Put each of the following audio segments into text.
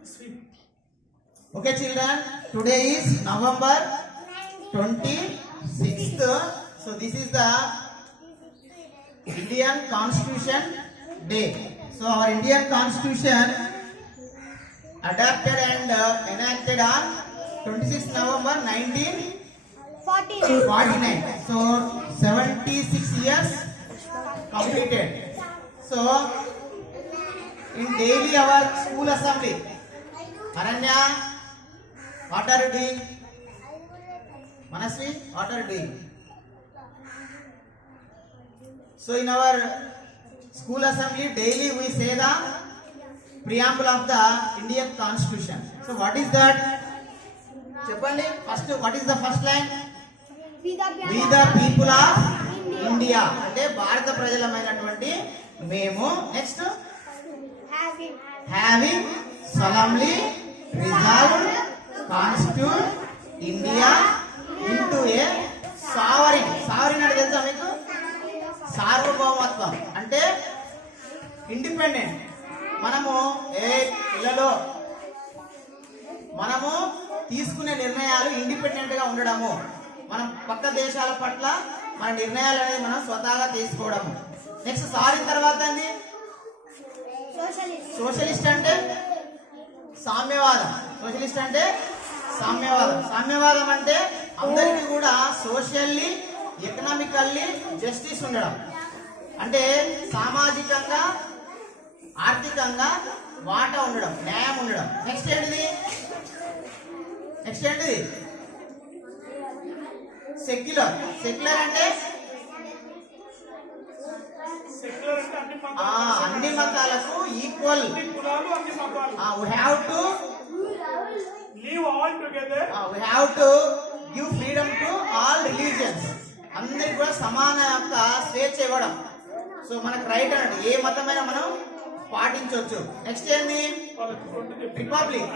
Okay children, today is November 26th. So this is the Indian Constitution Day. So our Indian Constitution adopted and enacted on 26th November 1949. So 76 years completed. So in daily our school assembly, Aranya, what are you doing? Manasvi, what are you doing? So in our school assembly daily we say the preamble of the Indian Constitution. So what is that? Cheppandi first, what is the first line? We the people of India. అంటే భారత ప్రజలమైనటువంటి మేము. Next having solemnly resolved constitute India into a sovereign అంటే తెలుసా మీకు? సార్వభౌమత్వం అంటే independent. మనము పిల్లలో మనము తీసుకునే నిర్ణయాలు ఇండిపెండెంట్ గా ఉండడము, మనం పక్క దేశాల పట్ల మన నిర్ణయాలు అనేది మనం స్వతహాగా తీసుకోవడము. నెక్స్ట్ సారిన తర్వాత అండి సోషలిస్ట్ అంటే సామ్యవాదం. సోషలిస్ట్ అంటే సామ్యవాదం. సామ్యవాదం అంటే అందరికీ కూడా సోషల్లీ ఎకనామికల్లీ జస్టిస్ ఉండడం, అంటే సామాజికంగా ఆర్థికంగా వాటా ఉండడం, న్యాయం ఉండడం. నెక్స్ట్ ఏంటిది? సెక్యులర్. సెక్యులర్ అంటే అన్ని మతాలకు equal. We have to live all together. We have to give freedom to all religions. అందరికి కూడా సమాన యొక్క స్వేచ్ఛ ఇవ్వడం. సో మనకు రైట్ అన్నట్టు ఏ మతమైనా మనం పాటించవచ్చు. నెక్స్ట్ ఏంది? రిపబ్లిక్.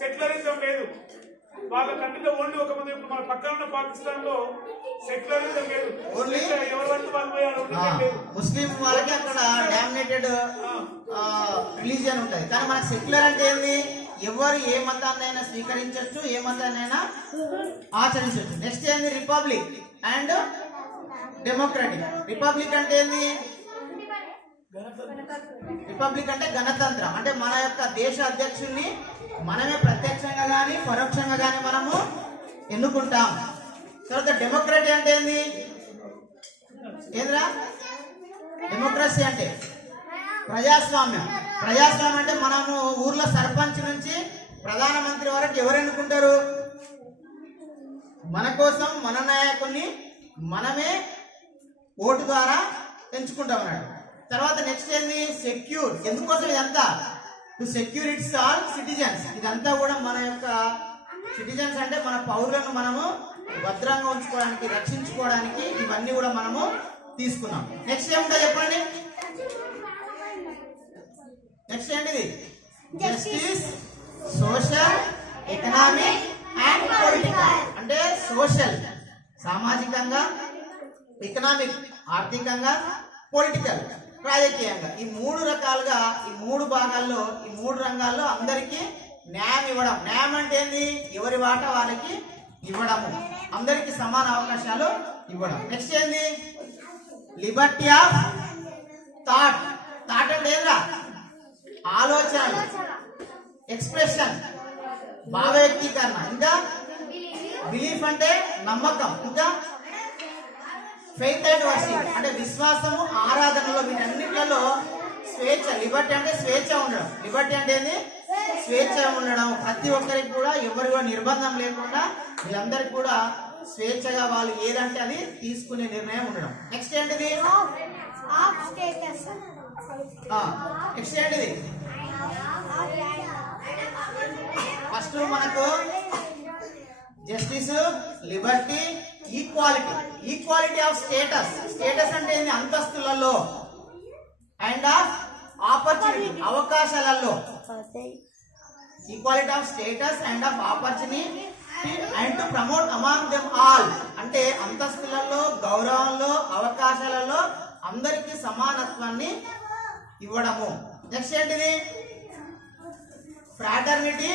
సెక్యులరిజం లేదు వాళ్ళ కంట్రీలో. ఓన్లీ ఒక మంది మన పక్కన ఉన్న పాకిస్తాన్ లో సెక్యులరిజం లేదు. ఓన్లీ ఎవరి వరకు వాళ్ళు పోయారు. ముస్లిం వాళ్ళకి అక్కడ డామినేటెడ్ రిలీజియన్ ఉంటది. కానీ మనకు సెక్యులర్ అంటే ఏంది? ఎవరు ఏ మతాన్నైనా స్వీకరించవచ్చు, ఏ మతాన్నైనా ఆచరించవచ్చు. నెక్స్ట్ ఏంది? Republic and democratic. రిపబ్లిక్ అంటే ఏంది? రిపబ్లిక్ అంటే గణతంత్రం. అంటే మన యొక్క దేశ అధ్యక్షుడిని మనమే ప్రత్యక్షంగా గాని పరోక్షంగా గాని మనము ఎన్నుకుంటాం. తర్వాత డెమోక్రసీ అంటే ఏంది? ఏంద్రా? డెమోక్రసీ అంటే ప్రజాస్వామ్యం. ప్రజాస్వామ్యం అంటే మనము ఊర్లో సర్పంచ్ నుంచి ప్రధానమంత్రి వరకు ఎవరు ఎన్నుకుంటారు? మన కోసం మన నాయకుడిని మనమే ఓటు ద్వారా ఎంచుకుంటాం అన్నాడు. తర్వాత నెక్స్ట్ ఏంది? సెక్యూర్. ఎందుకోసం ఇదంతా? To secure it's all citizens. ఇదంతా కూడా మన యొక్క సిటిజన్స్ అంటే మన పౌరులను మనము భద్రంగా ఉంచుకోవడానికి, రక్షించుకోవడానికి ఇవన్నీ కూడా మనము తీసుకున్నాం. నెక్స్ట్ ఏముంటో చెప్పండి. నెక్స్ట్ ఏంటిది? Justice, social, economic and political. అంటే సోషల్ సామాజికంగా, ఎకనామిక్ ఆర్థికంగా, పొలిటికల్ రాజకీయంగా. ఈ మూడు రకాలుగా, ఈ మూడు భాగాల్లో, ఈ మూడు రంగాల్లో అందరికీ న్యాయం ఇవ్వడం. న్యాయం అంటే ఏంది? ఎవరి వాటా వాళ్ళకి ఇవ్వడము, అందరికి సమాన అవకాశాలు ఇవ్వడం. నెక్స్ట్ ఏంది? Liberty of thought. థాట్ అంటే ఏంద్రా? ఆలోచనలు, ఎక్స్ప్రెషన్, భావ వ్యక్తీకరణ. ఇంకా బిలీఫ్ అంటే నమ్మకం. ఇంకా ఫెయిత్ అండ్ వర్షిప్ అంటే విశ్వాసము, ఆరాధనలో. వీటన్నిటిలో స్వేచ్ఛ. లిబర్టీ అంటే స్వేచ్ఛ ఉండడం. లిబర్టీ అంటే ఏంది? స్వేచ్ఛ ఉండడం. ప్రతి ఒక్కరికి కూడా ఎవరి కూడా నిర్బంధం లేకుండా వీళ్ళందరికీ కూడా స్వేచ్ఛగా వాళ్ళు ఏదంటే అది తీసుకునే నిర్ణయం ఉండడం. నెక్స్ట్ ఏంటిది? నెక్స్ట్ ఏంటిది? ఫస్ట్ మనకు justice, liberty, equality. Equality of status. Status అంటే ఏంది? అంతస్తులలో. అండ్ ఆఫ్ ఆపర్చునిటీ, అవకాశాలలో. Equality of status and of opportunity and to promote among them all. అంటే అంతస్తులలో, గౌరవంలో, అవకాశాలలో అందరికీ సమానత్వాన్ని ఇవ్వడము. నెక్స్ట్ ఏంటిది? Fraternity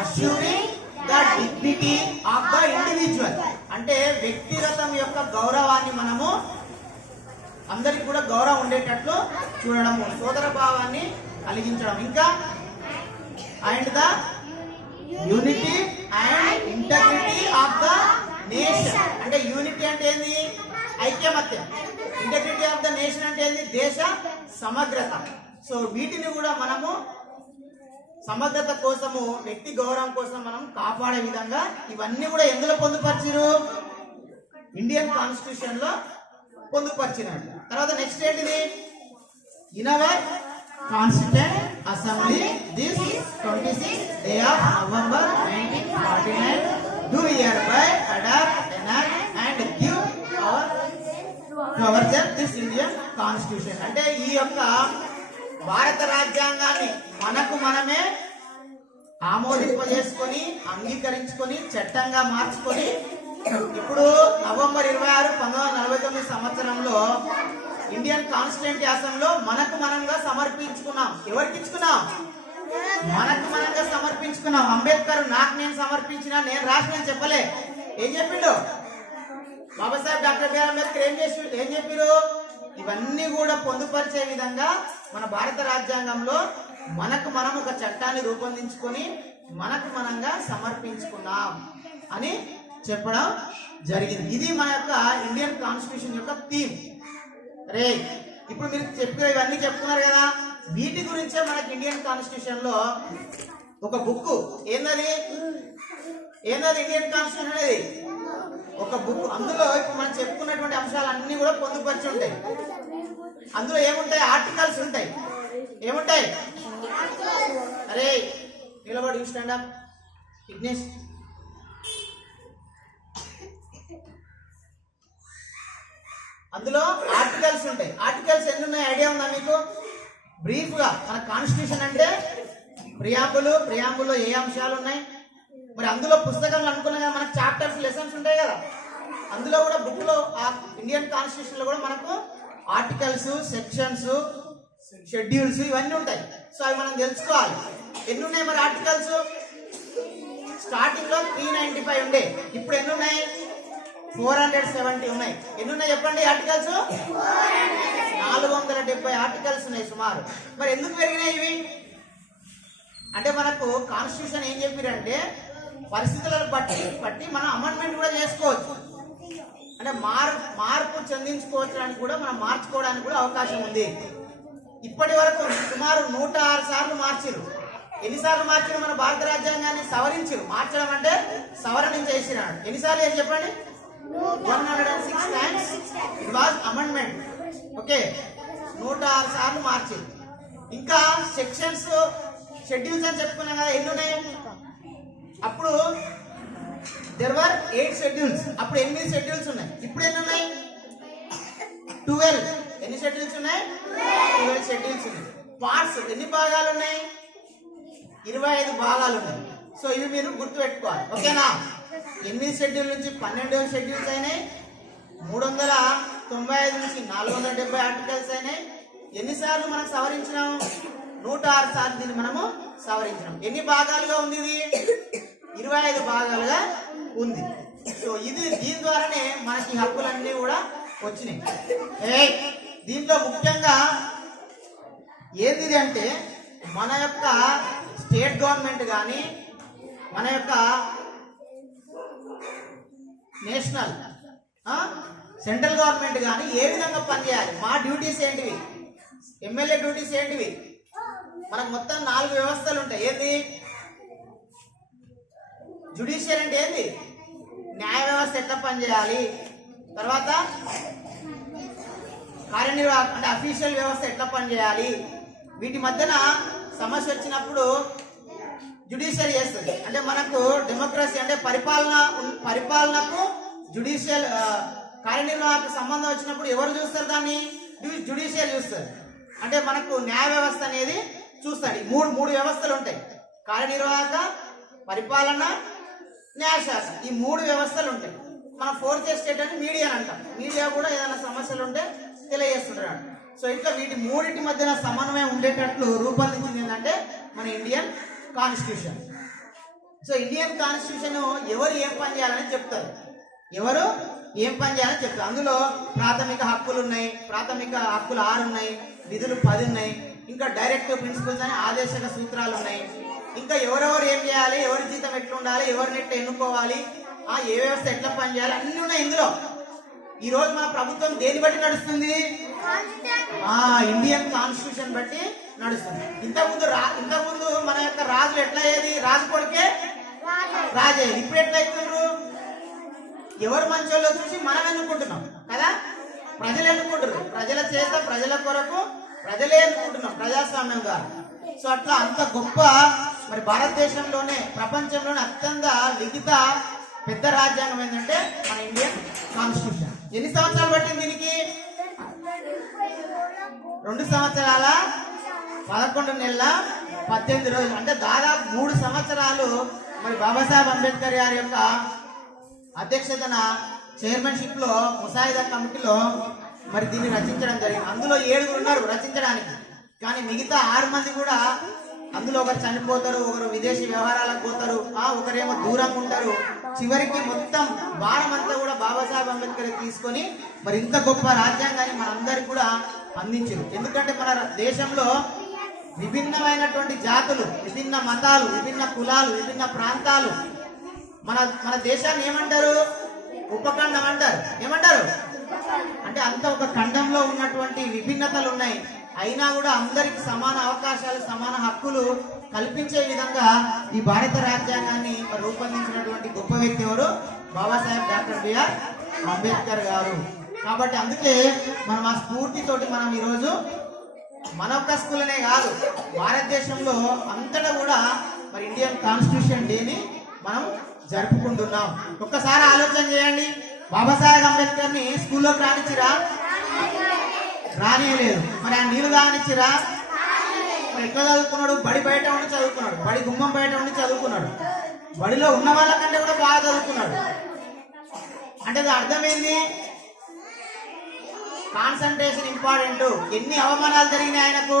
assuring the dignity of the individual, అంటే వ్యక్తిగతం యొక్క గౌరవాన్ని మనము అందరికి కూడా గౌరవం ఉండేటట్లు చూడడము, సోదర భావాన్ని కలిగించడం. ఇంకా and the unity and integrity of the nation, అంటే యూనిటీ అంటే ఏంది? ఐక్యమత్యం. ఇంటగ్రిటీ ఆఫ్ ద నేషన్ అంటే ఏంది? దేశ సమగ్రత. సో వీటిని కూడా మనము సమగ్రత కోసము, వ్యక్తి గౌరవం కోసం మనం కాపాడే విధంగా ఇవన్నీ కూడా ఎందులో పొందుపరిచారు? ఇండియన్ కాన్స్టిట్యూషన్ లో పొందుపరిచినాడు. తర్వాత నెక్స్ట్ ఏంటిది? In our constituent assembly this 26th day of November 1949 do hereby adopt, enact and give our this Indian Constitution. అంటే ఈ యొక్క భారత రాజ్యాంగాన్ని మనకు మనమే ఆమోదింపజేసుకొని, అంగీకరించుకొని, చట్టంగా మార్చుకొని ఇప్పుడు నవంబర్ 26, 1949 సంవత్సరంలో ఇండియన్ కాన్స్టిట్యూంట్ అసెంబ్లీలో మనకు మనంగా సమర్పించుకున్నాం. ఎవరికి ఇచ్చుకున్నాం? మనకు మనంగా సమర్పించుకున్నాం. అంబేద్కర్ నాకు నేను సమర్పించిన, నేను రాసిన చెప్పలే. ఏం చెప్పిండు బాబాసాహెబ్ డాక్టర్ బిఆర్ అంబేద్కర్? ఏం చెప్పారు? ఇవన్నీ కూడా పొందుపరిచే విధంగా మన భారత రాజ్యాంగంలో మనకు మనం ఒక చట్టాన్ని రూపొందించుకొని మనకు మనంగా సమర్పించుకున్నాం అని చెప్పడం జరిగింది. ఇది మన యొక్క ఇండియన్ కాన్స్టిట్యూషన్ యొక్క థీమ్. రే ఇప్పుడు మీరు చెప్పిన ఇవన్నీ చెప్తున్నారు కదా, వీటి గురించే మనకి ఇండియన్ కాన్స్టిట్యూషన్ లో ఒక బుక్ ఏందది ఇండియన్ కాన్స్టిట్యూషన్ అనేది ఒక బుక్. అందులో ఇప్పుడు మనం చెప్పుకున్నటువంటి అంశాలన్నీ కూడా పొందుపరిచి ఉంటాయి. అందులో ఏముంటాయి? ఆర్టికల్స్ ఉంటాయి. ఏముంటాయి? అరే నిలబడి స్టాండ్ అప్ ఫిట్నెస్. అందులో ఆర్టికల్స్ ఉంటాయి. ఆర్టికల్స్ ఎన్ని ఉన్నాయి ఐడియా ఉందా మీకు? బ్రీఫ్ గా మన కాన్స్టిట్యూషన్ అంటే ప్రియాంబుల్లో ఏ అంశాలు ఉన్నాయి? మరి అందులో పుస్తకాలు అనుకున్నాం కదా, మనకు చాప్టర్స్, లెసన్స్ ఉంటాయి కదా. అందులో కూడా బుక్ లో ఆ ఇండియన్ కాన్స్టిట్యూషన్ లో కూడా మనకు ఆర్టికల్స్, సెక్షన్స్, షెడ్యూల్స్ ఇవన్నీ ఉంటాయి. సో అవి మనం తెలుసుకోవాలి. ఎన్ని ఉన్నాయి మరి ఆర్టికల్స్? స్టార్టింగ్ లో 395 ఉండే, ఇప్పుడు ఎన్ని ఉన్నాయి? 470 ఉన్నాయి. ఎన్ని ఉన్నాయి చెప్పండి ఆర్టికల్స్? 470 ఆర్టికల్స్ ఉన్నాయి సుమారు. మరి ఎందుకు పెరిగినాయి ఇవి? అంటే మనకు కాన్స్టిట్యూషన్ ఏం చెప్పారంటే పరిస్థితులను బట్టి మనం అమెండ్మెంట్ కూడా చేసుకోవచ్చు. అంటే మార్పు చెందించుకోవడానికి కూడా మనం మార్చుకోవడానికి కూడా అవకాశం ఉంది. ఇప్పటి వరకు సుమారు 106 సార్లు మార్చారు. ఎన్నిసార్లు మార్చారు? మన భారత రాజ్యాంగాన్ని సవరించారు. మార్చడం అంటే సవరణ చేసినాడు. ఎన్నిసార్లు ఏం చెప్పండి? 106 times it was amendment. Okay, 106 సార్లు మార్చారు. ఇంకా సెక్షన్స్, షెడ్యూల్స్ అని చెప్పుకున్నాం కదా, ఎన్ని ఉన్నాయి? అప్పుడు there were 8 షెడ్యూల్స్. అప్పుడు 8 షెడ్యూల్స్ ఉన్నాయి. ఇప్పుడు ఎన్ని ఉన్నాయి? 12. ఎన్ని షెడ్యూల్స్ ఉన్నాయి? 12 షెడ్యూల్స్ ఉన్నాయి. పార్ట్స్ ఎన్ని భాగాలు ఉన్నాయి? 25 భాగాలు ఉన్నాయి. సో ఇవి మీరు గుర్తు పెట్టుకోవాలి. ఓకేనా? 8 షెడ్యూల్ నుంచి 12 షెడ్యూల్స్ అయినాయి. 395 నుంచి 470 ఆర్టికల్స్ అయినాయి. ఎన్నిసార్లు మనం సవరించినాం? 106 సార్లు దీన్ని మనము సవరించినాం. ఎన్ని భాగాలుగా ఉంది ఇది? 25 భాగాలుగా ఉంది. సో దీని ద్వారానే మనకి హక్కులన్నీ కూడా వచ్చినాయి. దీంట్లో ముఖ్యంగా ఏంది అంటే మన యొక్క స్టేట్ గవర్నమెంట్ కానీ, మన యొక్క నేషనల్ సెంట్రల్ గవర్నమెంట్ కానీ ఏ విధంగా పనిచేయాలి, మా డ్యూటీస్ ఏంటివి, ఎమ్మెల్యే డ్యూటీస్ ఏంటివి. మనకు మొత్తం 4 వ్యవస్థలు ఉంటాయి. ఏంది? జ్యుడిషియల్ అంటే ఏంది? న్యాయ వ్యవస్థ ఎట్లా పనిచేయాలి. తర్వాత కార్యనిర్వాహక అంటే అఫీషియల్ వ్యవస్థ ఎట్లా పనిచేయాలి. వీటి మధ్యన సమస్య వచ్చినప్పుడు జ్యుడిషియల్ చేస్తుంది. అంటే మనకు డెమోక్రసీ అంటే పరిపాలనకు జ్యుడిషియల్ కార్యనిర్వాహక సంబంధం వచ్చినప్పుడు ఎవరు చూస్తారు? దాన్ని జ్యుడిషియల్ చూస్తారు. అంటే మనకు న్యాయ వ్యవస్థ అనేది చూస్తాడు. మూడు వ్యవస్థలు ఉంటాయి: కార్యనిర్వాహక, పరిపాలన, న్యాయశాస్త్రం. ఈ 3 వ్యవస్థలు ఉంటాయి. మన 4th ఎస్టేట్ అని మీడియా అంటాం. మీడియా కూడా ఏదైనా సమస్యలు ఉంటే తెలియజేస్తున్నాడు. సో ఇట్లా వీటి మూడింటి మధ్యన సమన్వయం ఉండేటట్లు రూపొందించింది ఏంటంటే మన Indian constitution. So Indian constitution ఎవరు ఏం పని చేయాలని చెప్తారు, ఎవరు ఏం పని చేయాలని చెప్తారు. అందులో ప్రాథమిక హక్కులు ఉన్నాయి, ప్రాథమిక హక్కులు 6 ఉన్నాయి, విధులు 10 ఉన్నాయి, ఇంకా డైరెక్టివ్ ప్రిన్సిపల్స్ అని ఆదేశక సూత్రాలు ఉన్నాయి, ఇంకా ఎవరెవరు ఏం చేయాలి, ఎవరి జీతం ఎట్లా ఉండాలి, ఎవరిని ఎట్లా ఎన్నుకోవాలి, ఏ వ్యవస్థ ఎట్లా పనిచేయాలి అన్ని ఉన్నాయి ఇందులో. ఈ రోజు మన ప్రభుత్వం దేని బట్టి నడుస్తుంది, ఇండియన్ కాన్స్టిట్యూషన్ బట్టి నడుస్తుంది. ఇంతకుముందు మన యొక్క రాజులు ఎట్లా అయ్యేది, రాజు కొడుకే రాజే. ఇప్పుడు ఎట్లా అవుతున్నారు, ఎవరు మంచోళ్ళో చూసి మనం ఎన్నుకుంటున్నాం కదా, ప్రజలు ఎన్నుకుంటారు, ప్రజల చేత ప్రజల కొరకు ప్రజలే ఎన్నుకుంటున్నాం ప్రజాస్వామ్యం ద్వారా. సో అట్లా అంత గొప్ప మరి భారతదేశంలోనే ప్రపంచంలోనే అత్యంత లిఖిత పెద్ద రాజ్యాంగం ఏంటంటే మన ఇండియన్ కాన్స్టిట్యూషన్. ఎన్ని సంవత్సరాలు పట్టింది దీనికి, 2 సంవత్సరాల 11 నెలల 18 రోజులు, అంటే దాదాపు 3 సంవత్సరాలు మరి బాబాసాహెబ్ అంబేద్కర్ గారి యొక్క అధ్యక్షతన చైర్మన్షిప్ లో ముసాయిదా కమిటీలో మరి దీన్ని రచించడం జరిగింది. అందులో 7 ఉన్నారు రచించడానికి, కానీ మిగతా 6 మంది కూడా అందులో ఒకరు చనిపోతారు, ఒకరు విదేశీ వ్యవహారాలకు పోతారు, ఒకరేమో దూరంగా ఉంటారు. చివరికి మొత్తం భారం అంతా కూడా బాబాసాహెబ్ అంబేద్కర్ తీసుకొని మరి ఇంత గొప్ప రాజ్యాంగాన్ని మనందరికి కూడా అందించారు. ఎందుకంటే మన దేశంలో విభిన్నమైనటువంటి జాతులు, విభిన్న మతాలు, విభిన్న కులాలు, విభిన్న ప్రాంతాలు, మన దేశాన్ని ఏమంటారు, ఉపఖండం అంటారు. ఏమంటారు అంటే అంత ఒక ఖండంలో ఉన్నటువంటి విభిన్నతలు ఉన్నాయి, అయినా కూడా అందరికి సమాన అవకాశాలు, సమాన హక్కులు కల్పించే విధంగా ఈ భారత రాజ్యాంగాన్ని రూపొందించినటువంటి గొప్ప వ్యక్తి ఎవరు, బాబాసాహెబ్ డాక్టర్ బిఆర్ అంబేద్కర్ గారు. కాబట్టి అందుకే మనం ఆ స్ఫూర్తితోటి మనం ఈరోజు మన ఒక్క స్కూల్నే కాదు భారతదేశంలో అంతటా కూడా మరి ఇండియన్ కాన్స్టిట్యూషన్ డేని మనం జరుపుకుంటున్నాం. ఒక్కసారి ఆలోచన చేయండి, బాబాసాహెబ్ అంబేద్కర్ ని స్కూల్లోకి రానిచ్చిరా, రానియలేదు. మరి ఆయన నీళ్లు తాగనిచ్చిరా, మరి ఎట్లా చదువుకున్నాడు, బడి బయట ఉండి చదువుకున్నాడు, బడి గుమ్మం బయట ఉండి చదువుకున్నాడు, బడిలో ఉన్న వాళ్ళకంటే కూడా బాగా చదువుకున్నాడు. అంటే అర్థమైంది, కాన్సన్ట్రేషన్ ఇంపార్టెంట్. ఎన్ని అవమానాలు జరిగినాయి ఆయనకు,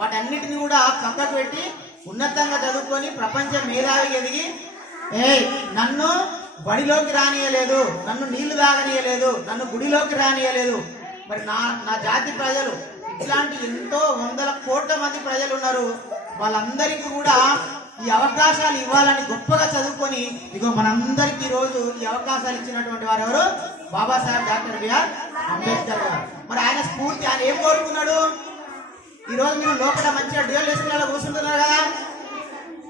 వాటన్నిటిని కూడా పక్కకు పెట్టి ఉన్నతంగా చదువుకొని ప్రపంచ మేధావి ఎదిగి, నన్ను బడిలోకి రానియలేదు, నన్ను నీళ్లు తాగనీయలేదు, నన్ను గుడిలోకి రానియలేదు, మరి నా జాతి ప్రజలు ఇట్లాంటి ఎంతో 100 కోట్ల మంది ప్రజలు ఉన్నారు, వాళ్ళందరికీ కూడా ఈ అవకాశాలు ఇవ్వాలని గొప్పగా చదువుకొని ఇగో మనందరికీ ఈ రోజు ఈ అవకాశాలు ఇచ్చినటువంటి వారు ఎవరు, బాబాసాహెబ్ డాక్టర్ బిఆర్ అంబేద్కర్ గారు. మరి ఆయన స్ఫూర్తి, ఆయన ఏం కోరుకున్నాడు, ఈ రోజు మీరు లోపల మంచిగా డ్యూయల్ ఎస్పీలలో కూర్చుంటున్నారు కదా,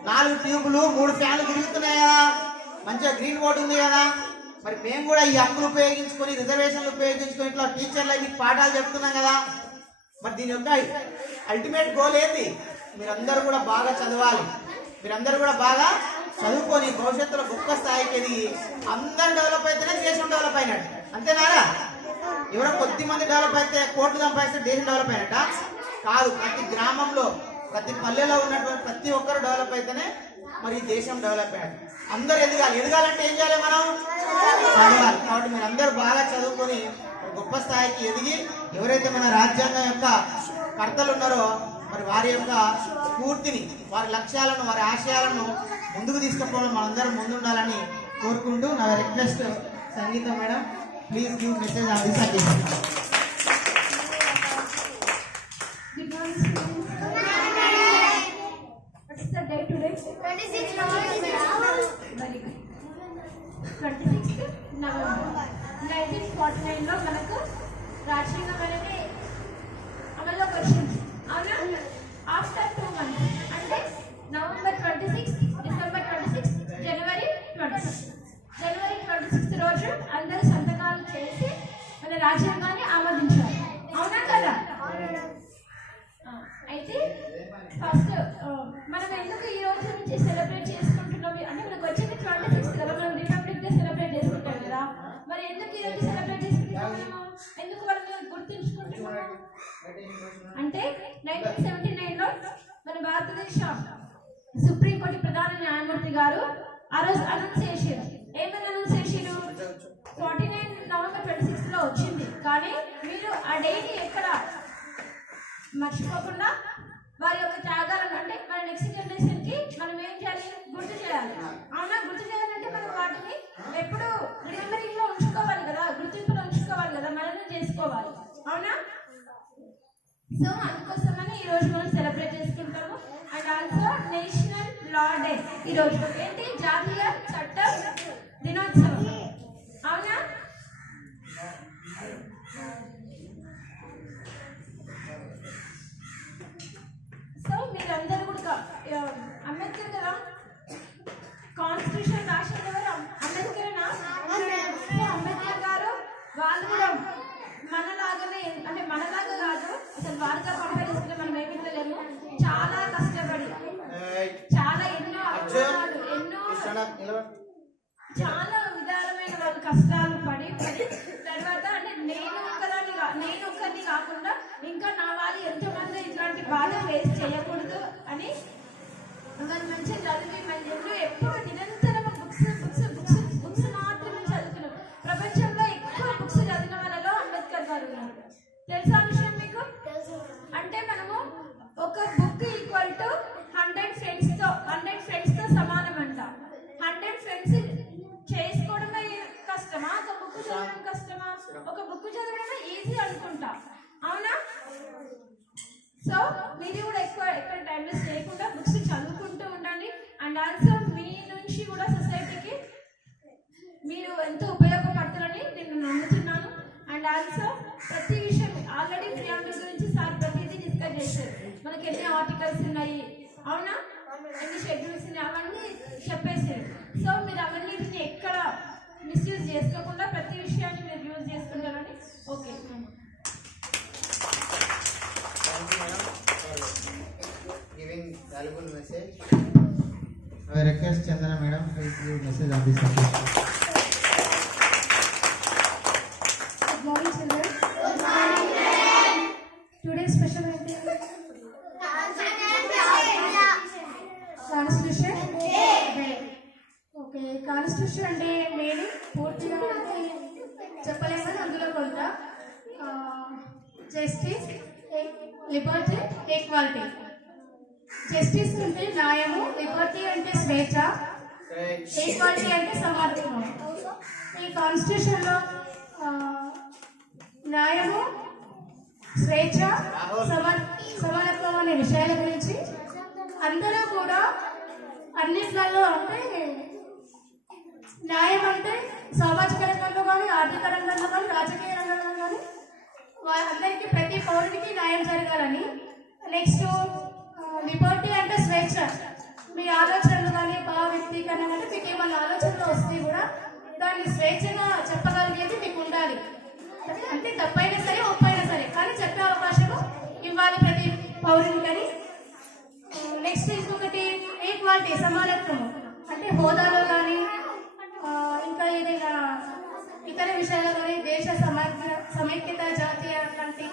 4 ట్యూబులు 3 ఫ్యాన్లు తిరుగుతున్నాయి కదా, మంచిగా గ్రీన్ బోర్డు ఉంది కదా, మరి మేము కూడా ఈ హక్కులు ఉపయోగించుకొని, రిజర్వేషన్లు ఉపయోగించుకొని ఇట్లా టీచర్లకి పాఠాలు చెప్తున్నాం కదా, మరి దీని యొక్క అల్టిమేట్ గోల్ ఏంటి, మీరందరూ కూడా బాగా చదవాలి, మీరందరూ కూడా బాగా చదువుకొని భవిష్యత్తులో గొప్ప స్థాయికి ఎదిగి అందరు డెవలప్ అయితేనే దేశం డెవలప్ అయినట్టు. అంతేనారా, ఎవరో కొద్ది మంది డెవలప్ అయితే కోట్లు సంపాదిస్తే దేశం డెవలప్ అయినట్ట కాదు. ప్రతి గ్రామంలో ప్రతి పల్లెలో ఉన్నటువంటి ప్రతి ఒక్కరు డెవలప్ అయితేనే మరి దేశం డెవలప్ అయ్యాడు. అందరూ ఎదగాలి, ఎదగాలంటే ఏం చేయాలి, మనం చదవాలి. కాబట్టి మీరు అందరూ బాగా చదువుకొని గొప్ప స్థాయికి ఎదిగి ఎవరైతే మన రాజ్యాంగం యొక్క కర్తలు ఉన్నారో మరి వారి యొక్క స్ఫూర్తిని, వారి లక్ష్యాలను, వారి ఆశయాలను ముందుకు తీసుకుపోవడం మనందరం ముందుండాలని కోరుకుంటూ నా request Sangeeta madam, please give message on this occasion. What is the date today? 26th November 1949 లో మనకు రాజ్యాంగం అనేది అమల్లోకి వచ్చింది. అవునా? ఆఫ్టర్ 2 months అంటే November 26, December 26, January 26. జనవరి 26 రోజు అందరూ సంతకాలు చేసి మన రాజ్యాంగాన్ని ఆమోదించారు. అవునా కదా? అయితే ఫస్ట్ మనం ఎందుకు ఈ రోజు నుంచి సెలబ్రేట్ చేసుకుంటున్నాం అంటే మనకు వచ్చేది 26 కదా, మనం రిపబ్లిక్ డే సెలబ్రేట్ చేసుకుంటాం కదా, మరి ఎందుకు ఈ రోజు సెలబ్రేట్ చేసుకుంటాం, ఎందుకు వాళ్ళని గుర్తుంచుకుంటున్నాము అంటే 1979లో మన భారతదేశ సుప్రీంకోర్టు ప్రధాన న్యాయమూర్తి గారు ఆ రోజు అనౌన్స్ చేశారు. ఏమని అనౌన్స్ చేశారు, 49 November 26లో వచ్చింది, కానీ మీరు ఆ డేని ఎక్కడ మర్చిపోకుండా వారి యొక్క త్యాగాలను అంటే మన నెక్స్ట్ జనరేషన్కి మనం ఏం చేయాలి, గుర్తు చేయాలి. అవునా? గుర్తు చేయాలంటే మనం వాటిని ఎప్పుడు రిమెంబరింగ్లో ఉంచుకోవాలి కదా, గుర్తింపులో ఉంచుకోవాలి కదా, మననం చేసుకోవాలి. అవునా? సో అందుకోసమని ఈరోజు మనం సెలబ్రేట్ చేసుకుంటాము. And also national law day ఈరోజు. ఏంటి? జాతీయ చట్ట దినోత్సవం. అవునా? సో మీరందరూ కూడా అంబేద్కర్ కదా, కాన్స్టిట్యూషన్ రాసింది ఎవరు? అంబేద్కరేనా? అంబేద్కర్ గారు వాళ్ళు కూడా మనలాగానే, అంటే మనలాగా కాదు, అసలు వాళ్ళతో కంపేర్ చేసుకుంటే మనం ఏమిటలేము. చాలా కష్టపడి, చాలా ఎన్నో చాలా విధాలమైన వాళ్ళు కష్టాలు పడి తర్వాత అంటే నేను ఒక్కరిని కాకుండా ఇంకా నా వాళ్ళు ఎంతోమంది ఇట్లాంటి బాధ ఫేస్ చేయకూడదు అని మనం మంచిగా చదివి మన ఎప్పుడు నిరంతరం బుక్స్ మాత్రమే చదువుతున్నాం. ప్రపంచంలో ఎక్కువ బుక్స్ చదివిన వాళ్ళలో అంబేద్కర్ గారు ఉన్నారు. తెలుసా విషయం మీకు? అంటే మనము ఒక బుక్ ఈక్వల్ టు 100 ఫ్రెండ్స్తో సమానం అంట. 100 ఫ్రెండ్స్ చేసుకోవడమే కష్టమా, ఒక బుక్ చదవడం కష్టమా? ఒక బుక్ చదవడమే ఈజీ అనుకుంటా. అవునా? సో మీరు కూడా ఎక్కువ టైం వేస్ట్ చేయకుండా బుక్స్ చదువుకుంటూ ఉండండి. అండ్ ఆల్సో మీ నుంచి కూడా సొసైటీకి మీరు ఎంతో ఉపయోగపడతారని నేను నమ్ముతున్నాను. అండ్ ఆల్సో ప్రతి విషయం ఆల్రెడీ ప్రియాంబుల్ గురించి సార్ ప్రతిదీ డిస్కస్ చేశారు. మనకి ఎన్ని ఆర్టికల్స్ ఉన్నాయి, అవునా, ఎన్ని షెడ్యూల్స్ ఉన్నాయి, అవన్నీ చెప్పేసారు. సో మీరు అవన్నిటిని ఎక్కడ మిస్యూజ్ చేసుకోకుండా ప్రతి విషయాన్ని మీరు యూజ్ చేసుకుంటారని. Okay, giving valuable message. I request Chandana madam to give message on this subject. Good morning, children. Good morning. Today's special meeting. Constitution Day. Okay, Constitution Day meaning పూర్తిగా చెప్పలేమని అందులో కొంత జస్టిస్, లిబర్టీ, ఈక్వాలిటీ. జస్టిస్ అంటే న్యాయము, Liberty అంటే స్వేచ్ఛ, equality అంటే సమానత్వం. ఈ కాన్స్టిట్యూషన్ లో న్యాయము, స్వేచ్ఛ, సమానత్వం అనే విషయాల గురించి అందరూ కూడా అన్నిట్లలో అంటే న్యాయం అంటే సామాజిక రంగంలో కానీ, ఆర్థిక రంగంలో కానీ, రాజకీయ రంగంలో కానీ అందరికీ ప్రతి పౌరుడికి న్యాయం జరగాలని. నెక్స్ట్ లిబర్టీ అంటే స్వేచ్ఛ. మీ ఆలోచనలు కానీ, భావ వ్యక్తీకరణ కానీ మీకు ఏమన్నా ఆలోచనలు వస్తే కూడా దాన్ని స్వేచ్ఛగా చెప్పగలిగేది మీకు ఉండాలి. అంటే తప్పైనా సరే, ఒప్పైనా సరే, కానీ చెప్పే అవకాశము ఇవ్వాలి ప్రతి పౌరునికని. నెక్స్ట్ ఇంకొకటి ఈక్వాలిటీ, సమానత్వము. అంటే హోదాలో కానీ ఇంకా ఏదైనా ఇతర విషయాల్లో కానీ దేశ సమైక్యత, జాతీయ లాంటి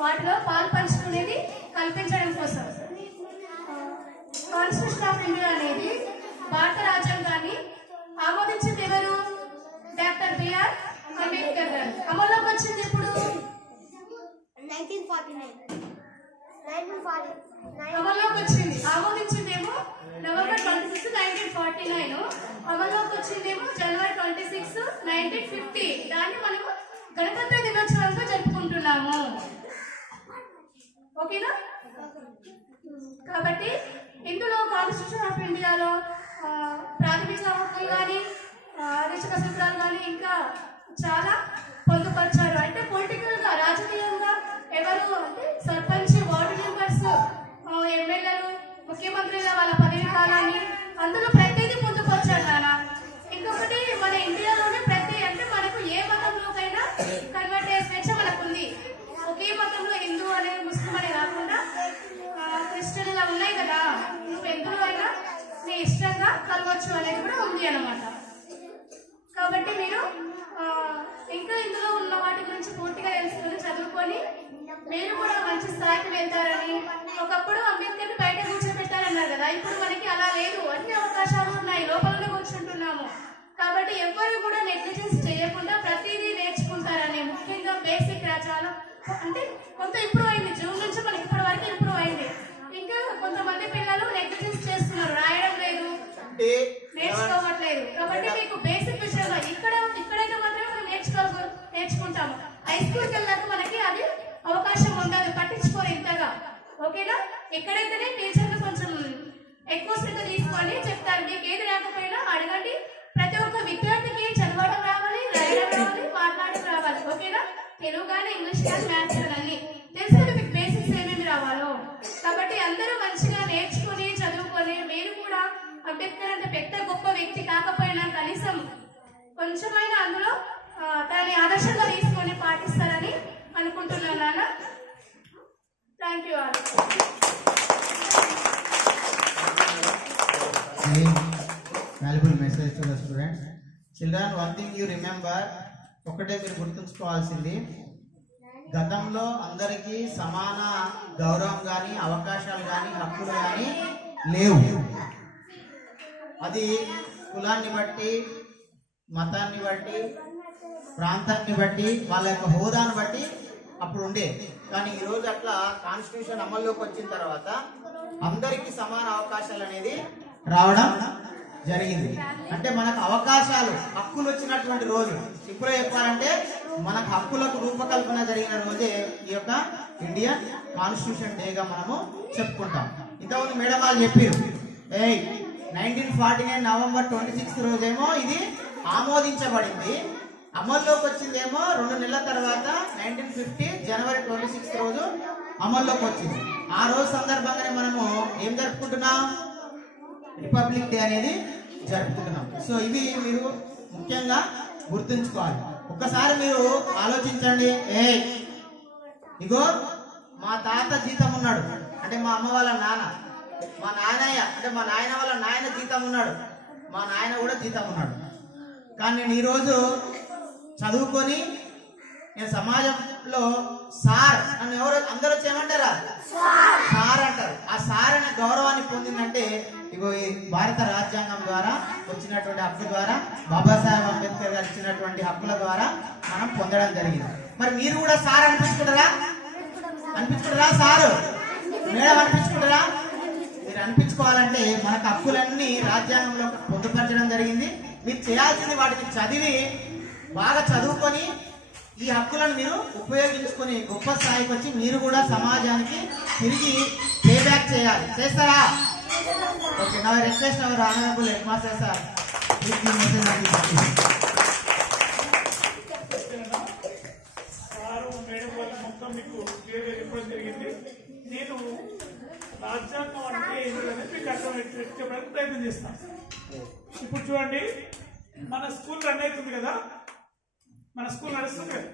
వాటిలో పాల్పంచుకునేది కల్పించడం కోసం కాన్స్టిట్యూషన్ ఆఫ్ ఇండియా అనేది భారత రాజ్యాంగాన్ని ఆమోదించింది ఎవరు? డాక్టర్ బిఆర్ అంబేద్కర్ గారు. అమల్లోకి వచ్చింది ఇప్పుడు 1949. అమల్లోకి వచ్చింది. ఆమోదించిందేమో నవంబర్ 26, 1949. అమల్లోకి వచ్చిందేమో జనవరి 26, 1950. దాన్ని మనము గణతంత్ర దినోత్సవంగా జరుపుకుంటున్నాము. ఓకేనా? కాబట్టి ఇందులో కాన్స్టిట్యూషన్ ఆఫ్ ఇండియాలో ప్రాథమిక హక్కులు కానీ, ఆదేశక సూత్రాలు కానీ ఇంకా చాలా పొందుపరిచారు. అంటే పొలిటికల్ గా, రాజకీయంగా ఎవరు అంటే సర్పంచ్, వార్డు మెంబర్స్, ఎమ్మెల్యేలు, ముఖ్యమంత్రుల వాళ్ళ పదవి కాలాన్ని అందులో ప్రతిదీ పొందుపరిచారు నాన్న. ఇంకొకటి మన ఇండియాలోనే ప్రతి అంటే మనకు ఏ మతంలోకైనా కన్వర్ట్ అయ్యే స్వేచ్ఛ మనకు ఉంది. ఒకే మతంలో హిందూ అనే, ముస్లిం అనే కాకుండా క్రిస్టియన్ ఇలా ఉన్నాయి కదా, నువ్వు ఎందులో అయినా నీ ఇష్టంగా కలవచ్చు అనేది కూడా ఉంది అన్నమాట. కాబట్టి మీరు ఇంకా ఇందులో ఉన్న వాటి గురించి పూర్తిగా తెలుసుకొని చదువుకొని మీరు కూడా మంచి స్థాయికి వెళ్తారని. ఒకప్పుడు అంబేద్కర్ని బయట కూర్చోబెట్టారన్నారు కదా, ఇప్పుడు మనకి అలా లేదు, అన్ని అవకాశాలు ఉన్నాయి, లోపలనే కూర్చుంటున్నాము. కాబట్టి ఎవ్వరు కూడా నెగ్లిజెన్స్ చేయకుండా ప్రతిదీ నేర్చుకుంటారనే ముఖ్య అంటే కొంత ఇంప్రూవ్ అయింది. జూన్ నుంచి మనకి ఇప్పటి వరకు ఇంప్రూవ్ అయింది. ఇంకా కొంతమంది పిల్లలు నెగ్లిజెన్స్ చేస్తున్నారు, రాయడం లేదు, నేర్చుకోవట్లేదు. కాబట్టి మీకు బేసిక్ విషయంలో ఇక్కడైతే మాత్రమే మనం నేర్చుకుంటాము. హై స్కూల్కి వెళ్ళాక మనకి అది అవకాశం ఉండదు, పట్టించుకోరు ఇంతగా. ఓకేనా? ఎక్కడైతేనే టీచర్లు కొంచెం ఎక్కువ శ్రద్ధ తీసుకొని చెప్తారు. మీకు ఏది రాకపోయినా అడగండి. ప్రతి ఒక్క విద్యార్థికి చదవడం రావాలి, రాయడం రావాలి, మాట్లాడడం రావాలి. ఓకేనా? తెలుగు కానీ, ఇంగ్లీష్ కానీ, మ్యాథ్స్ కానీ అన్ని తెలుసుకుని మీకు బేసిక్స్ ఏమేమి రావాలో. కాబట్టి అందరూ మంచిగా నేర్చుకుని చదువుకొని మీరు కూడా అంబేద్కర్ అంటే పెద్ద గొప్ప వ్యక్తి కాకపోయినా కనీసం కొంచెమైనా అందులో దాన్ని ఆదర్శంగా తీసుకొని పాటిస్తారని అనుకుంటున్నాను నాన్న. Thank you all. Valuable message to the students. Children, one thing you remember, ఒకటే మీరు గుర్తుంచుకోవాల్సింది, గతంలో అందరికీ సమాన గౌరవం కానీ, అవకాశాలు కానీ, హక్కులు కానీ లేవు. అది కులాన్ని బట్టి, మతాన్ని బట్టి, ప్రాంతాన్ని బట్టి, వాళ్ళ యొక్క హోదాను బట్టి అప్పుడు ఉండే. కానీ ఈరోజు అట్లా కాన్స్టిట్యూషన్ అమల్లోకి వచ్చిన తర్వాత అందరికీ సమాన అవకాశాలు అనేది రావడం జరిగింది. అంటే మనకు అవకాశాలు, హక్కులు వచ్చినటువంటి రోజు. ఇప్పుడు చెప్పాలంటే మనకు హక్కులకు రూపకల్పన జరిగిన రోజే ఈ యొక్క ఇండియన్ కాన్స్టిట్యూషన్ డేగా మనము చెప్పుకుంటాం. ఇంతకుముందు మేడం వాళ్ళు చెప్పారు, 1949 నవంబర్ 26 రోజేమో ఇది ఆమోదించబడింది. అమల్లోకి వచ్చిందేమో 2 నెలల తర్వాత 1950 జనవరి 26 రోజు అమల్లోకి వచ్చింది. ఆ రోజు సందర్భంగానే మనము ఏం జరుపుకుంటున్నాం? రిపబ్లిక్ డే అనేది జరుపుకుంటున్నాం. సో ఇవి మీరు ముఖ్యంగా గుర్తుంచుకోవాలి. ఒక్కసారి మీరు ఆలోచించండి. ఇగో మా తాత జీతం ఉన్నాడు అంటే మా అమ్మ వాళ్ళ నాన్న, మా నాయనయ్య అంటే మా నాయన వాళ్ళ నాయన జీతం ఉన్నాడు, మా నాయన కూడా జీతం ఉన్నాడు. కానీ నేను ఈరోజు చదువుకొని నేను సమాజంలో సార్ అని ఎవరు అందరూ చేయమంటారా? సార్ అంటారు. ఆ సార్ అనే గౌరవాన్ని పొందిందంటే ఇగో ఈ భారత రాజ్యాంగం ద్వారా వచ్చినటువంటి హక్కు ద్వారా, బాబాసాహెబ్ అంబేద్కర్ గారు ఇచ్చినటువంటి హక్కుల ద్వారా మనం పొందడం జరిగింది. మరి మీరు కూడా సార్ అనిపించుకుంటారా? సారు మేడం అనిపించుకుంటారా? మీరు అనిపించుకోవాలంటే మనకు హక్కులన్నీ రాజ్యాంగంలో పొందుపరచడం జరిగింది. మీరు చేయాల్సింది వాటిని చదివి బాగా చదువుకొని ఈ హక్కులను మీరు ఉపయోగించుకొని గొప్ప స్థాయికి వచ్చి మీరు కూడా సమాజానికి తిరిగి పే బ్యాక్ చేయాలి. చేస్తారా? ఓకే, నా request our honourable head master sir, sir madam వాళ్ళ మొత్తం మీకు క్లియర్గా చెప్పడం జరిగింది. నేను రాజ్యాంగం అంటే ఏంటనేది మీకు అర్థం చెప్పడానికి ప్రయత్నం చేస్తాను. ఇప్పుడు చూడండి, మన స్కూల్ రన్ అవుతుంది కదా, మన స్కూల్ నడుస్తుంది కదా.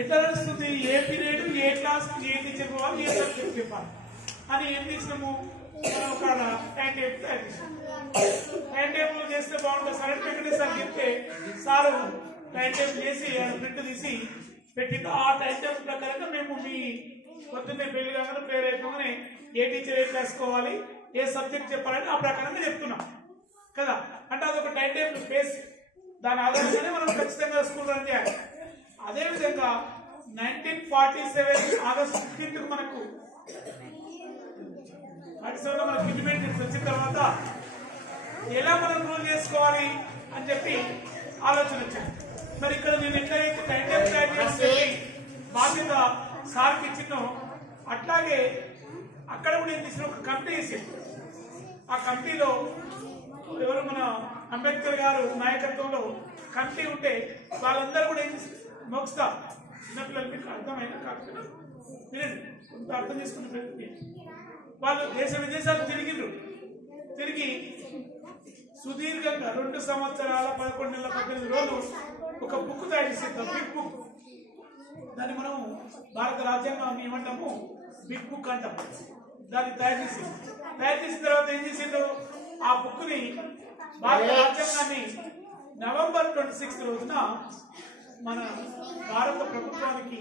ఎట్లా నడుస్తుంది? A period, A class, A teacher పోవాలి, ఏ సబ్జెక్ట్ చెప్పాలి అని ఏం చేసినాము? ఒక టైం టేబుల్ తయారు చేసాము. టైం టేబుల్ చేస్తే బాగుంటుంది సార్ అంటే వెంకటేష్ సార్ చెప్తే సారు టైం టేబుల్ చేసి ప్రింట్ తీసి పెట్టింది. ఆ టైం టేబుల్ ప్రకారంగా మేము మీ పొద్దున్నే పెళ్లి కాగానే ప్రేయర్ అయిపోగానే ఏ టీచర్ ఏ క్లాస్ కోవాలి, ఏ సబ్జెక్ట్ చెప్పాలని ఆ ప్రకారంగా చెప్తున్నాం కదా. అంటే అదొక టైం టేబుల్ బేస్, దాని ఆధారంగానే మనం ఖచ్చితంగా స్కూల్ రన్ చేయాలి. అదేవిధంగా 1947 ఆగస్టు 15 మనకు 47 మనకు ఇండిపెండెన్స్ వచ్చిన తర్వాత ఎలా మనం రూల్ చేసుకోవాలి అని చెప్పి ఆలోచన వచ్చింది. మరి ఇక్కడ నేను ఎట్లయితే టైం టేబుల్ తయారు చేయాలని బాధ్యత సార్కి ఇచ్చినో అట్లాగే అక్కడ కూడా ఏం చేసిన ఒక కమిటీ వేసింది. ఆ కమిటీలో ఎవరు మన అంబేద్కర్ గారు నాయకత్వంలో కమిటీ ఉంటే వాళ్ళందరూ కూడా ఏం మోగుస్తారు. చిన్నపిల్లలు మీకు అర్థమైనా కాకపోయినా వినండి, కొంత అర్థం చేసుకునే ప్రయత్నం. వాళ్ళు దేశ విదేశాలు తిరిగి సుదీర్ఘంగా 2 సంవత్సరాల 11 నెలల 18 రోజులు ఒక బుక్ తయారు చేసేద్దాం, బిగ్ బుక్. దాన్ని మనం భారత రాజ్యాంగం ఏమంటాము? బిగ్ బుక్ అంటాం. దాన్ని తయారు చేసిన తర్వాత ఏం చేసిండు? ఆ బుక్ ని భారత రాజ్యాంగాన్ని నవంబర్ 26 రోజున మన భారత ప్రభుత్వానికి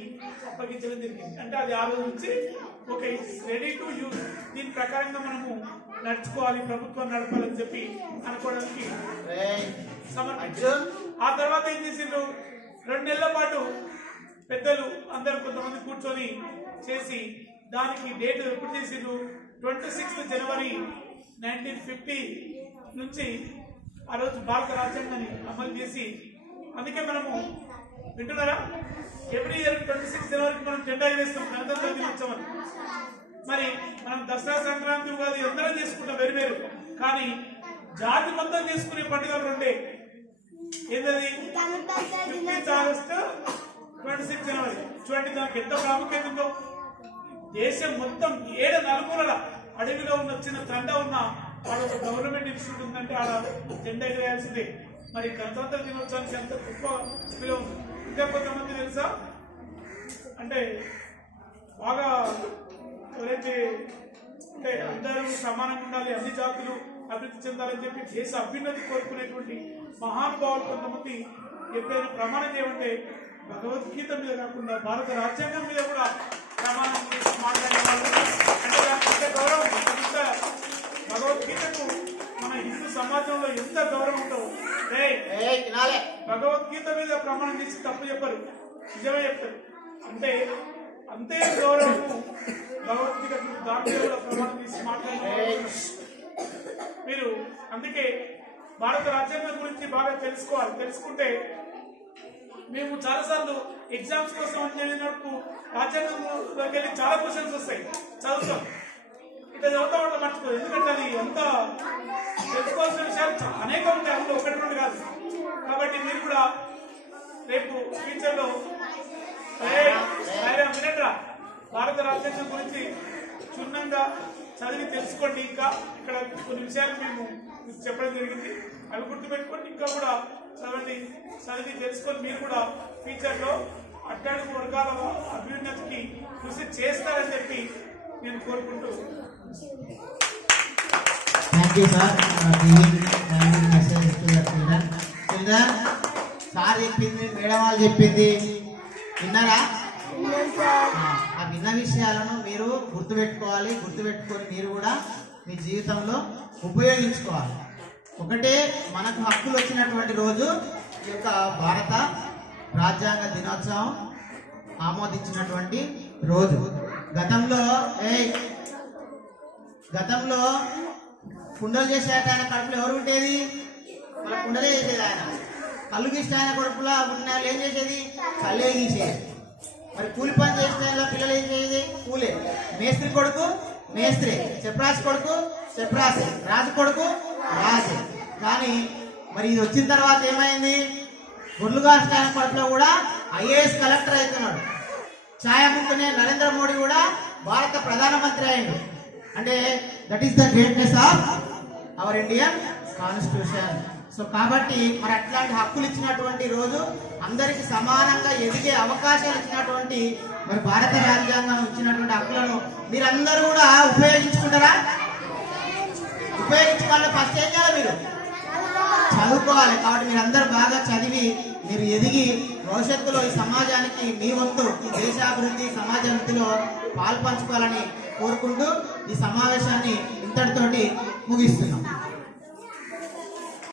అప్పగించడం జరిగింది. అంటే అది ఆ రోజు నుంచి ఓకే, రెడీ టు యూజ్, దీని ప్రకారంగా మనము నడుచుకోవాలి, ప్రభుత్వం నడపాలని చెప్పి అనుకోవడానికి సమర్పించారు. ఆ తర్వాత ఏం చేసిండ్రు? 2 నెలల పాటు పెద్దలు అందరు కొంతమంది కూర్చొని చేసి దానికి డేట్ ఎప్పుడు చేసిరు 26 జనవరి 1950 నుంచి ఆ రోజు భారత రాజ్యాంగాన్ని అమలు చేసి, అందుకే మనము వింటున్నారా ఎవ్రీ ఇయర్ 26 జనవరికి మనం జెండా ఎగరేస్తాం గణతంత్ర దినోత్సవం. మరి మనం దసరా, సంక్రాంతి, ఉగాది అందరం చేసుకుంటాం వేరు వేరు, కానీ జాతి మొత్తం చేసుకునే పండుగలు రెండే. ఏంటది? 15 ఆగస్టు, 26 జనవరి. చూడండి దానికి ఎంత ప్రాముఖ్యత ఉందో. దేశం మొత్తం 7 నలుమూలల అడవిలో ఉన్న చిన్న తండ ఉన్న ఆడ ఒక గవర్నమెంట్ ఇన్స్టిట్యూట్ ఉందంటే ఆడ జెండా ఎగరేయాల్సిందే. మరి గణతంత్ర దినోత్సవానికి ఎంత గొప్ప విలువ ఉంది. ఇంకా కొంతమంది తెలుసా అంటే బాగా ఎవరైతే అంటే అందరూ సమానంగా ఉండాలి, అన్ని జాతులు అభివృద్ధి చెందాలని చెప్పి దేశ అభ్యున్నతి కోరుకునేటువంటి మహానుభావులు కొంతమంది ఎప్పుడైనా ప్రమాణం చేయమంటే భగవద్గీత మీద కాకుండా భారత రాజ్యాంగం మీద కూడా ప్రమాణం చేసి మాట్లాడే వాళ్ళు. అంటే దానికి గౌరవం, ఎంత భగవద్గీతకు మన హిందూ సమాజంలో ఎంత గౌరవం ఉందో. భగవద్గీత మీద ప్రమాణం చేసి తప్పు చెప్పరు, నిజమే చెప్తారు. అంటే అంతే గౌరవము భగవద్గీతకు, దాని కూడా ప్రమాణం చేసి మాట్లాడే మీరు. అందుకే భారత రాజ్యాంగం గురించి బాగా తెలుసుకోవాలి. తెలుసుకుంటే మేము చాలాసార్లు ఎగ్జామ్స్ కోసం అని చదివినప్పుడు రాజ్యాంగంలోకి వెళ్ళి చాలా క్వశ్చన్స్ వస్తాయి, చదువుతాం. ఇట్లా చదువుతా ఉంటే మర్చిపోదు, ఎందుకంటే అది ఎంత తెలుసుకోవాల్సిన విషయాలు అనేకం ఉంటాయి, అందులో ఒకటి రెండు కాదు. కాబట్టి మీరు కూడా రేపు ఫ్యూచర్లో వినట్రా భారత రాజ్యాంగం గురించి క్షుణ్ణంగా చదివి తెలుసుకోండి. ఇంకా ఇక్కడ కొన్ని విషయాలు మేము చెప్పడం జరిగింది, అవి గుర్తుపెట్టుకోండి. ఇంకా కూడా చదవండి, చదివి తెలుసుకొని మీరు కూడా ఫ్యూచర్లో అట్టడుగు వర్గాల అభ్యున్నతికి కృషి చేస్తారని చెప్పి నేను కోరుకుంటూ. Thank you sir. సార్ చెప్పింది, మేడం వాళ్ళు చెప్పింది విన్నారా? ఆ విన్న విషయాలను మీరు గుర్తుపెట్టుకోవాలి. గుర్తుపెట్టుకొని మీరు కూడా మీ జీవితంలో ఉపయోగించుకోవాలి. ఒకటే మనకు హక్కులు వచ్చినటువంటి రోజు ఈ యొక్క భారత రాజ్యాంగ దినోత్సవం ఆమోదించినటువంటి రోజు. గతంలో కుండలు చేసే ఆయన కడుపులో ఎవరు ఉండేది? మన కుండలే చేసేది. ఆయన కళ్ళు గీస్తే ఆయన కడుపులో ఉన్న ఏం చేసేది? కళ్ళే గీసేది. మరి కూలి పని చేసిన పిల్లలు ఏం చేసేది? కూలే. మేస్త్రి కొడుకు మేస్త్రి, చెప్రాసి కొడుకు చెప్రాసి, రాజు కొడుకు రాజు. కానీ మరి ఇది వచ్చిన తర్వాత ఏమైంది? గొర్రెలు కాసిన ఆయన కడుపులో కూడా ఐఏఎస్ కలెక్టర్ అవుతున్నాడు. ఛాయా ముక్కునే నరేంద్ర మోడీ కూడా భారత ప్రధానమంత్రి అయ్యిండు. అంటే that is the greatness of our Indian constitution. So కాబట్టి మరి అట్లాంటి హక్కులు ఇచ్చినటువంటి రోజు, అందరికి సమానంగా ఎదిగే అవకాశాలు ఇచ్చినటువంటి మరి భారత రాజ్యాంగం ఇచ్చినటువంటి హక్కులను మీరందరూ కూడా ఉపయోగించుకుంటారా? ఉపయోగించుకోవాలి. ఫస్ట్ ఏం చేయాలి? మీరు చదువుకోవాలి. కాబట్టి మీరందరూ బాగా చదివి మీరు ఎదిగి భవిష్యత్తులో ఈ సమాజానికి మీ వంతు దేశాభివృద్ధి, సమాజాభివృద్ధిలో పాల్పంచుకోవాలని కోరుకుంటూ ఈ సమావేశాన్ని ఇంతటితోటి ముగిస్తున్నాం.